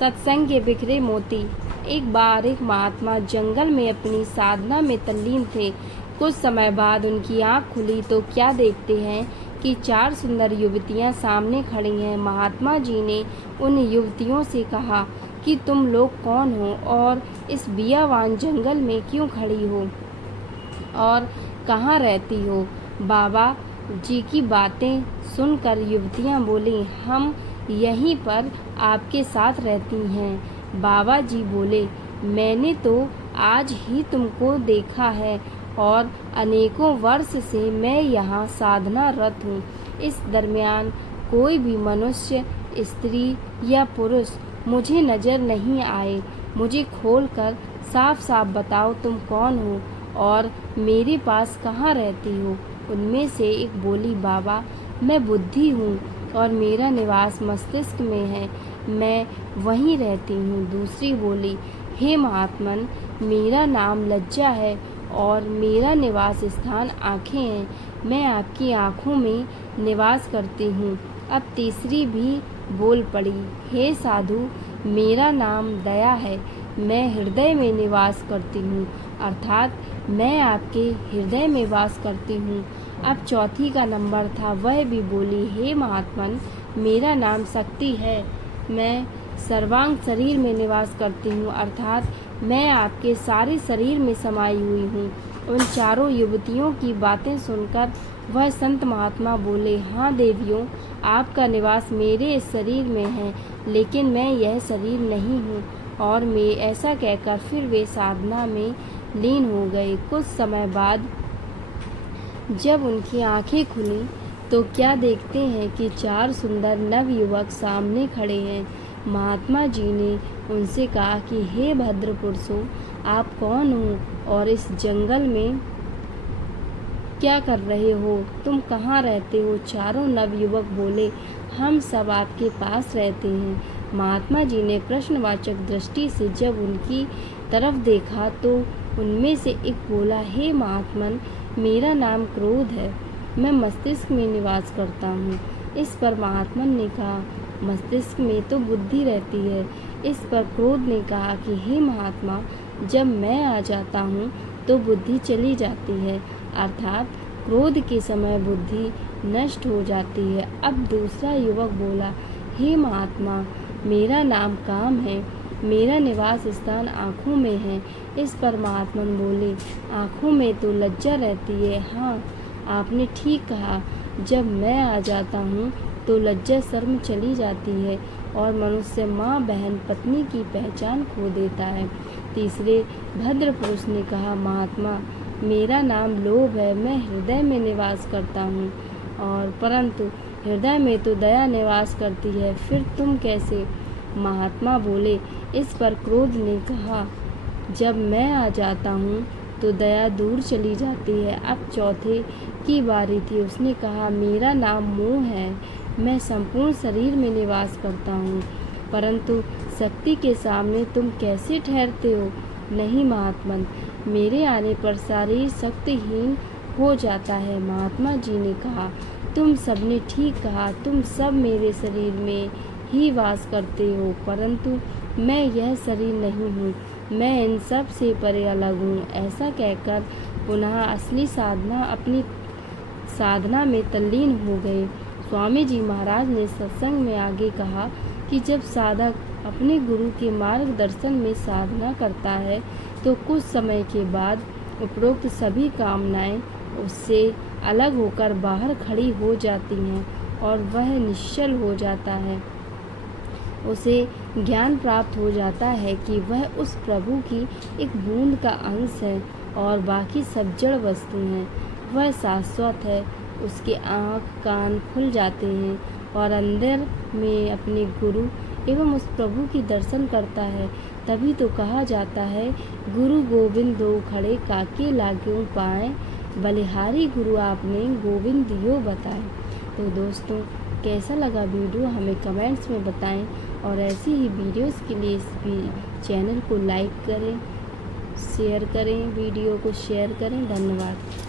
सत्संग के बिखरे मोती। एक बार एक महात्मा जंगल में अपनी साधना में तल्लीन थे। कुछ समय बाद उनकी आंख खुली तो क्या देखते हैं कि 4 सुंदर युवतियां सामने खड़ी हैं। महात्मा जी ने उन युवतियों से कहा कि तुम लोग कौन हो और इस बियावान जंगल में क्यों खड़ी हो और कहाँ रहती हो। बाबा जी की बातें सुनकर युवतियां बोली, हम यहीं पर आपके साथ रहती हैं। बाबा जी बोले, मैंने तो आज ही तुमको देखा है और अनेकों वर्ष से मैं यहाँ साधनारत हूँ। इस दरमियान कोई भी मनुष्य, स्त्री या पुरुष मुझे नज़र नहीं आए। मुझे खोलकर साफ साफ बताओ तुम कौन हो और मेरे पास कहाँ रहती हो। उनमें से एक बोली, बाबा मैं बुद्धि हूँ और मेरा निवास मस्तिष्क में है, मैं वहीं रहती हूँ। दूसरी बोली, हे महात्मन मेरा नाम लज्जा है और मेरा निवास स्थान आँखें हैं, मैं आपकी आँखों में निवास करती हूँ। अब तीसरी भी बोल पड़ी, हे साधु मेरा नाम दया है, मैं हृदय में निवास करती हूँ, अर्थात मैं आपके हृदय में वास करती हूँ। अब चौथी का नंबर था, वह भी बोली, हे महात्मन मेरा नाम शक्ति है, मैं सर्वांग शरीर में निवास करती हूँ, अर्थात मैं आपके सारे शरीर में समाई हुई हूँ। उन चारों युवतियों की बातें सुनकर वह संत महात्मा बोले, हाँ देवियों आपका निवास मेरे इस शरीर में है, लेकिन मैं यह शरीर नहीं हूँ। और मैं ऐसा कहकर फिर वे साधना में लीन हो गए। कुछ समय बाद जब उनकी आंखें खुली तो क्या देखते हैं कि 4 सुंदर नवयुवक सामने खड़े हैं। महात्मा जी ने उनसे कहा कि हे भद्र पुरुषों आप कौन हो और इस जंगल में क्या कर रहे हो, तुम कहाँ रहते हो। चारों नवयुवक बोले, हम सब आपके पास रहते हैं। महात्मा जी ने प्रश्नवाचक दृष्टि से जब उनकी तरफ देखा तो उनमें से एक बोला, हे महात्मन मेरा नाम क्रोध है, मैं मस्तिष्क में निवास करता हूँ। इस पर महात्मन ने कहा, मस्तिष्क में तो बुद्धि रहती है। इस पर क्रोध ने कहा कि हे महात्मा जब मैं आ जाता हूँ तो बुद्धि चली जाती है, अर्थात क्रोध के समय बुद्धि नष्ट हो जाती है। अब दूसरा युवक बोला, हे महात्मा मेरा नाम काम है, मेरा निवास स्थान आँखों में है। इस पर महात्मन बोले, आँखों में तो लज्जा रहती है। हाँ आपने ठीक कहा, जब मैं आ जाता हूँ तो लज्जा शर्म चली जाती है और मनुष्य माँ बहन पत्नी की पहचान खो देता है। तीसरे भद्र पुरुष ने कहा, महात्मा मेरा नाम लोभ है, मैं हृदय में निवास करता हूँ और परंतु हृदय में तो दया निवास करती है, फिर तुम कैसे। महात्मा बोले। इस पर क्रोध ने कहा, जब मैं आ जाता हूँ तो दया दूर चली जाती है। अब चौथे की बारी थी, उसने कहा, मेरा नाम मोह है, मैं संपूर्ण शरीर में निवास करता हूँ, परंतु शक्ति के सामने तुम कैसे ठहरते हो। नहीं महात्मन मेरे आने पर शरीर शक्तिहीन हो जाता है। महात्मा जी ने कहा, तुम सबने ठीक कहा, तुम सब मेरे शरीर में ही वास करते हो, परंतु मैं यह शरीर नहीं हूँ, मैं इन सब से परे अलग हूँ। ऐसा कहकर पुनः असली अपनी साधना में तल्लीन हो गए। स्वामी जी महाराज ने सत्संग में आगे कहा कि जब साधक अपने गुरु के मार्गदर्शन में साधना करता है तो कुछ समय के बाद उपरोक्त सभी कामनाएं उससे अलग होकर बाहर खड़ी हो जाती हैं और वह निश्चल हो जाता है। उसे ज्ञान प्राप्त हो जाता है कि वह उस प्रभु की एक बूंद का अंश है और बाकी सब जड़ वस्तु हैं। वह शाश्वत है। उसके आँख कान खुल जाते हैं और अंदर में अपने गुरु एवं उस प्रभु की दर्शन करता है। तभी तो कहा जाता है, गुरु गोविंद दो खड़े काके लागों पाए, बलिहारी गुरु आपने गोविंद दियो बताए। तो दोस्तों कैसा लगा वीडियो हमें कमेंट्स में बताएं और ऐसी ही वीडियोस के लिए इस चैनल को लाइक करें, शेयर करें, वीडियो को शेयर करें। धन्यवाद।